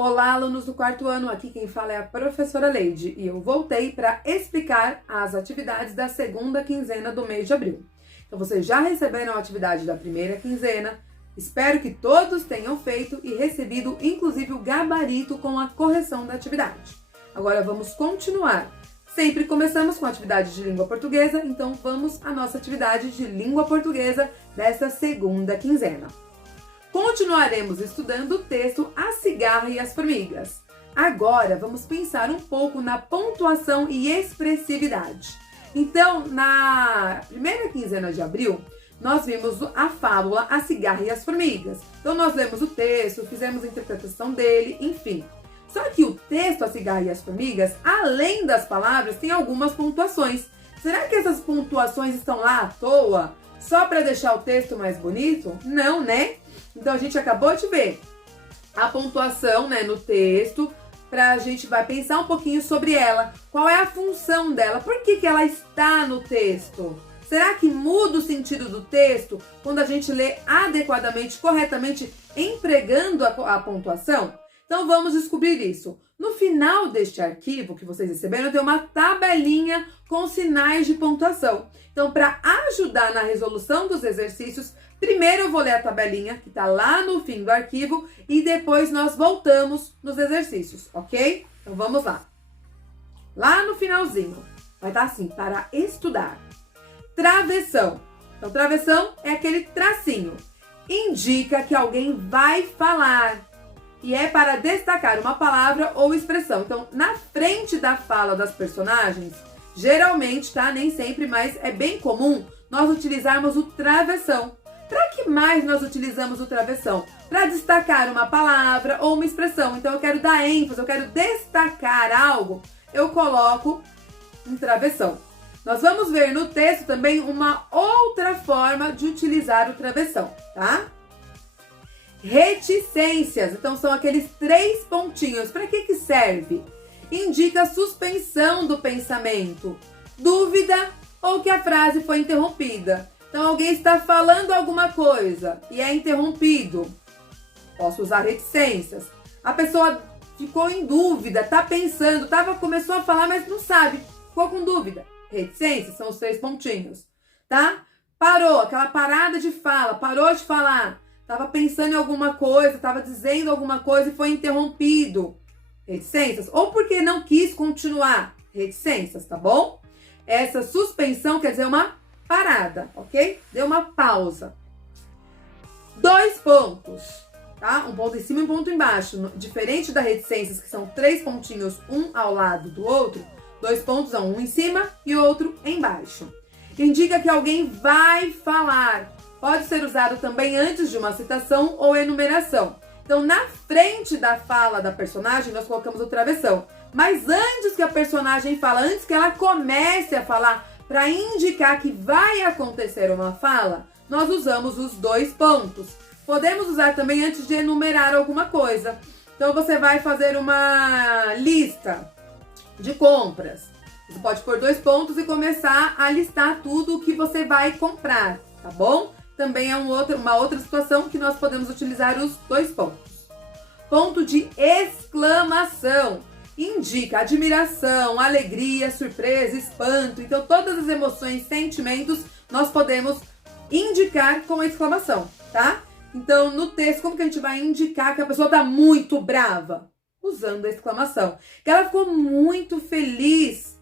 Olá, alunos do quarto ano, aqui quem fala é a professora Leide e eu voltei para explicar as atividades da segunda quinzena do mês de abril. Então, vocês já receberam a atividade da primeira quinzena, espero que todos tenham feito e recebido, inclusive, o gabarito com a correção da atividade. Agora, vamos continuar. Sempre começamos com a atividade de língua portuguesa, então vamos à nossa atividade de língua portuguesa desta segunda quinzena. Continuaremos estudando o texto A Cigarra e as Formigas. Agora vamos pensar um pouco na pontuação e expressividade. Então, na primeira quinzena de abril, nós vimos a fábula A Cigarra e as Formigas. Então, nós lemos o texto, fizemos a interpretação dele, enfim. Só que o texto A Cigarra e as Formigas, além das palavras, tem algumas pontuações. Será que essas pontuações estão lá à toa? Só para deixar o texto mais bonito? Não, né? Então, a gente acabou de ver a pontuação, no texto, a gente vai pensar um pouquinho sobre ela. Qual é a função dela? Por que ela está no texto? Será que muda o sentido do texto quando a gente lê adequadamente, corretamente, empregando a pontuação? Então, vamos descobrir isso. No final deste arquivo que vocês receberam, tem uma tabelinha com sinais de pontuação. Então, para ajudar na resolução dos exercícios, primeiro eu vou ler a tabelinha, que está lá no fim do arquivo, e depois nós voltamos nos exercícios, ok? Então, vamos lá. Lá no finalzinho, vai estar assim, para estudar. Travessão. Então, travessão é aquele tracinho. Indica que alguém vai falar. E é para destacar uma palavra ou expressão. Então, na frente da fala das personagens, geralmente, tá? Nem sempre, mas é bem comum nós utilizarmos o travessão. Para que mais nós utilizamos o travessão? Para destacar uma palavra ou uma expressão. Então, eu quero dar ênfase, eu quero destacar algo, eu coloco um travessão. Nós vamos ver no texto também uma outra forma de utilizar o travessão, tá? Reticências. Então, são aqueles 3 pontinhos. Para que serve? Indica a suspensão do pensamento, dúvida ou que a frase foi interrompida. Então, alguém está falando alguma coisa e é interrompido. Posso usar reticências. A pessoa ficou em dúvida, está pensando, começou a falar, mas não sabe, ficou com dúvida. Reticências são os 3 pontinhos, tá? Parou, aquela parada de fala, parou de falar. Estava pensando em alguma coisa, estava dizendo alguma coisa e foi interrompido. Reticências. Ou porque não quis continuar. Reticências, tá bom? Essa suspensão quer dizer uma parada, ok? Deu uma pausa. 2 pontos, tá? Um ponto em cima e um ponto embaixo. Diferente da reticências, que são 3 pontinhos, um ao lado do outro, 2 pontos são um em cima e outro embaixo. Indica que alguém vai falar. Pode ser usado também antes de uma citação ou enumeração. Então, na frente da fala da personagem, nós colocamos o travessão. Mas antes que a personagem fala, antes que ela comece a falar, para indicar que vai acontecer uma fala, nós usamos os 2 pontos. Podemos usar também antes de enumerar alguma coisa. Então, você vai fazer uma lista de compras. Você pode pôr 2 pontos e começar a listar tudo o que você vai comprar, tá bom? Também é uma outra situação que nós podemos utilizar os 2 pontos. Ponto de exclamação. Indica admiração, alegria, surpresa, espanto. Então, todas as emoções, sentimentos, nós podemos indicar com exclamação, tá? Então, no texto, como que a gente vai indicar que a pessoa está muito brava? Usando a exclamação. Que ela ficou muito feliz.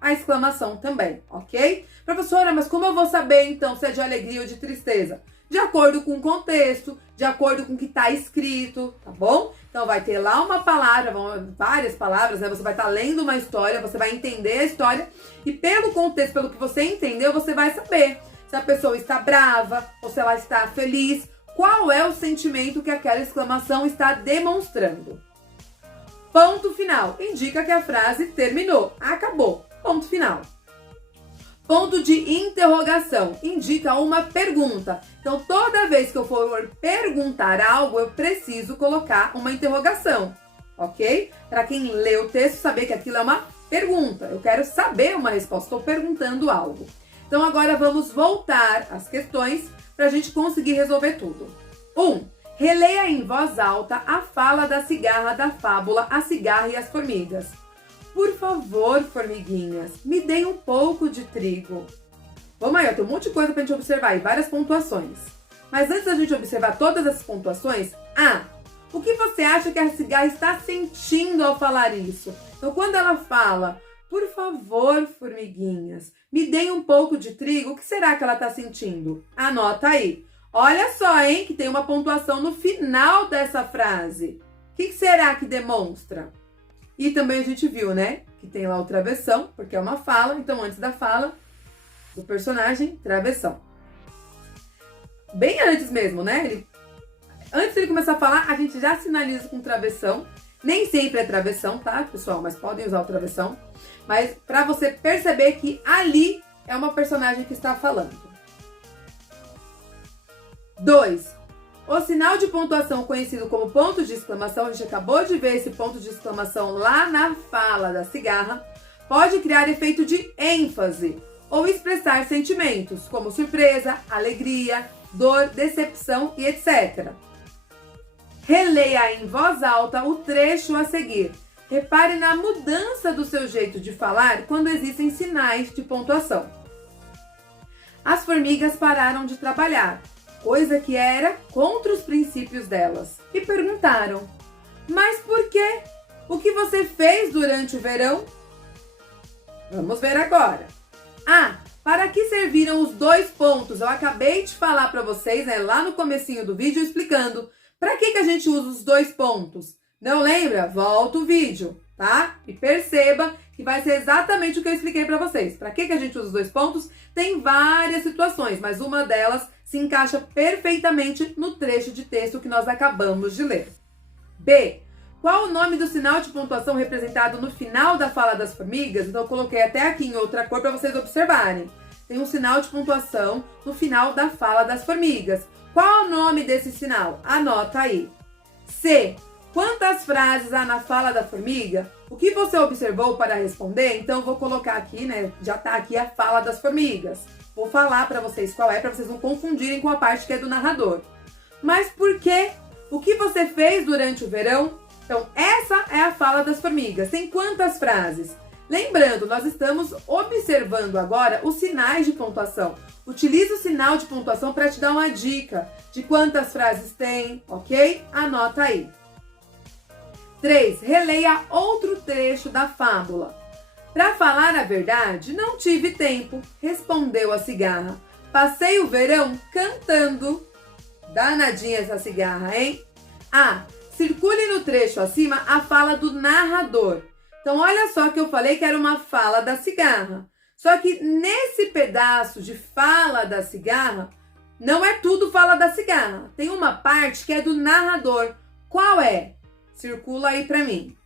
A exclamação também, ok? Professora, mas como eu vou saber, então, se é de alegria ou de tristeza? De acordo com o contexto, de acordo com o que está escrito, tá bom? Então, vai ter lá uma palavra, várias palavras, Você vai estar lendo uma história, você vai entender a história e pelo contexto, pelo que você entendeu, você vai saber se a pessoa está brava ou se ela está feliz, qual é o sentimento que aquela exclamação está demonstrando. Ponto final. Indica que a frase terminou, acabou. Ponto final. Ponto de interrogação. Indica uma pergunta. Então, toda vez que eu for perguntar algo, eu preciso colocar uma interrogação, ok? Para quem lê o texto, saber que aquilo é uma pergunta. Eu quero saber uma resposta. Estou perguntando algo. Então, agora vamos voltar às questões para a gente conseguir resolver tudo. 1. Releia em voz alta a fala da cigarra da fábula A Cigarra e as Formigas. Por favor, formiguinhas, me deem um pouco de trigo. Vamos aí, tem um monte de coisa pra gente observar e várias pontuações. Mas antes da gente observar todas essas pontuações, o que você acha que a cigarra está sentindo ao falar isso? Então, quando ela fala, por favor, formiguinhas, me deem um pouco de trigo, o que será que ela está sentindo? Anota aí. Olha só, hein, que tem uma pontuação no final dessa frase. O que será que demonstra? E também a gente viu, né, que tem lá o travessão, porque é uma fala, então antes da fala do personagem, travessão. Bem antes mesmo, né? Antes de ele começar a falar, a gente já sinaliza com travessão. Nem sempre é travessão, tá, pessoal? Mas podem usar o travessão. Mas para você perceber que ali é uma personagem que está falando. 2. O sinal de pontuação conhecido como ponto de exclamação, a gente acabou de ver esse ponto de exclamação lá na fala da cigarra, pode criar efeito de ênfase ou expressar sentimentos como surpresa, alegria, dor, decepção e etc. Releia em voz alta o trecho a seguir. Repare na mudança do seu jeito de falar quando existem sinais de pontuação. As formigas pararam de trabalhar, coisa que era contra os princípios delas, e perguntaram: mas por quê? O que você fez durante o verão? Vamos ver agora. Para que serviram os 2 pontos? Eu acabei de falar para vocês, né, lá no comecinho do vídeo, explicando para que a gente usa os 2 pontos. Não lembra? Volta o vídeo, tá? E perceba que vai ser exatamente o que eu expliquei para vocês. Para que a gente usa os 2 pontos? Tem várias situações, mas uma delas se encaixa perfeitamente no trecho de texto que nós acabamos de ler. B. Qual o nome do sinal de pontuação representado no final da fala das formigas? Então eu coloquei até aqui em outra cor para vocês observarem. Tem um sinal de pontuação no final da fala das formigas. Qual o nome desse sinal? Anota aí. C. Quantas frases há na fala da formiga? O que você observou para responder? Então eu vou colocar aqui, né? Já tá aqui a fala das formigas. Vou falar para vocês qual é, para vocês não confundirem com a parte que é do narrador. Mas por quê? O que você fez durante o verão? Então, essa é a fala das formigas. Tem quantas frases? Lembrando, nós estamos observando agora os sinais de pontuação. Utilize o sinal de pontuação para te dar uma dica de quantas frases tem, ok? Anota aí. 3. Releia outro trecho da fábula. Para falar a verdade, não tive tempo, respondeu a cigarra. Passei o verão cantando. Danadinha essa cigarra, hein? Circule no trecho acima a fala do narrador. Então, olha só que eu falei que era uma fala da cigarra. Só que nesse pedaço de fala da cigarra, não é tudo fala da cigarra. Tem uma parte que é do narrador. Qual é? Circula aí para mim.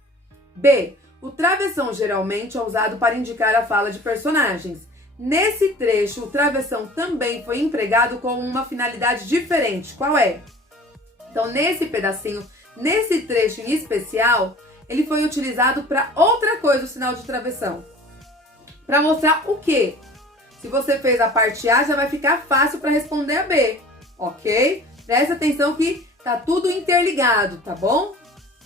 B. O travessão geralmente é usado para indicar a fala de personagens. Nesse trecho, o travessão também foi empregado com uma finalidade diferente. Qual é? Então, nesse pedacinho, nesse trecho em especial, ele foi utilizado para outra coisa, o sinal de travessão. Para mostrar o quê? Se você fez a parte A, já vai ficar fácil para responder a B, ok? Presta atenção que tá tudo interligado, tá bom?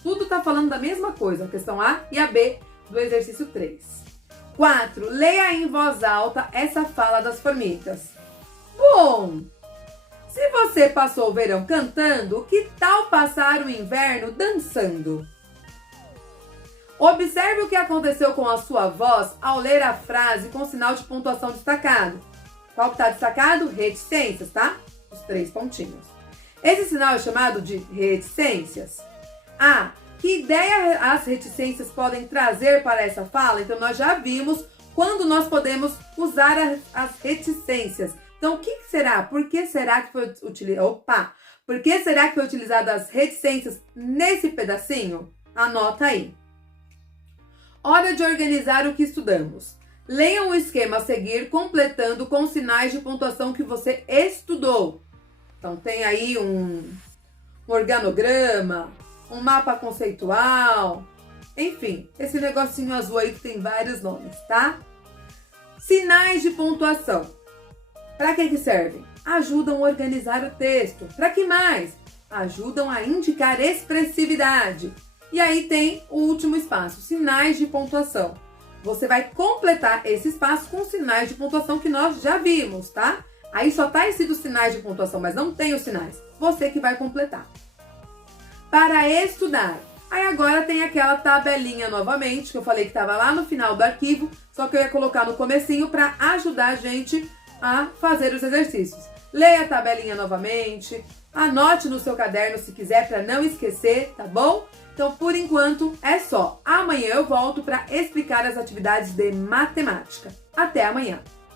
Tudo tá falando da mesma coisa, a questão A e a B do exercício 3. 4. Leia em voz alta essa fala das formigas. Bom, se você passou o verão cantando, que tal passar o inverno dançando? Observe o que aconteceu com a sua voz ao ler a frase com sinal de pontuação destacado. Qual que está destacado? Reticências, tá? Os 3 pontinhos. Esse sinal é chamado de reticências. Que ideia as reticências podem trazer para essa fala? Então, nós já vimos quando nós podemos usar as reticências. Então, o que será? Por que será que foi utilizado? Por que será que foi utilizado as reticências nesse pedacinho? Anota aí. Hora de organizar o que estudamos. Leia o esquema a seguir, completando com os sinais de pontuação que você estudou. Então, tem aí um organograma, um mapa conceitual, enfim, esse negocinho azul aí que tem vários nomes, tá? Sinais de pontuação. Para que servem? Ajudam a organizar o texto. Para que mais? ajudam a indicar expressividade. E aí tem o último espaço, sinais de pontuação. Você vai completar esse espaço com sinais de pontuação que nós já vimos, tá? Aí só tá escrito sinais de pontuação, mas não tem os sinais. Você que vai completar. Para estudar. Aí agora tem aquela tabelinha novamente, que eu falei que estava lá no final do arquivo, só que eu ia colocar no comecinho para ajudar a gente a fazer os exercícios. Leia a tabelinha novamente, anote no seu caderno se quiser para não esquecer, tá bom? Então, por enquanto, é só. Amanhã eu volto para explicar as atividades de matemática. Até amanhã!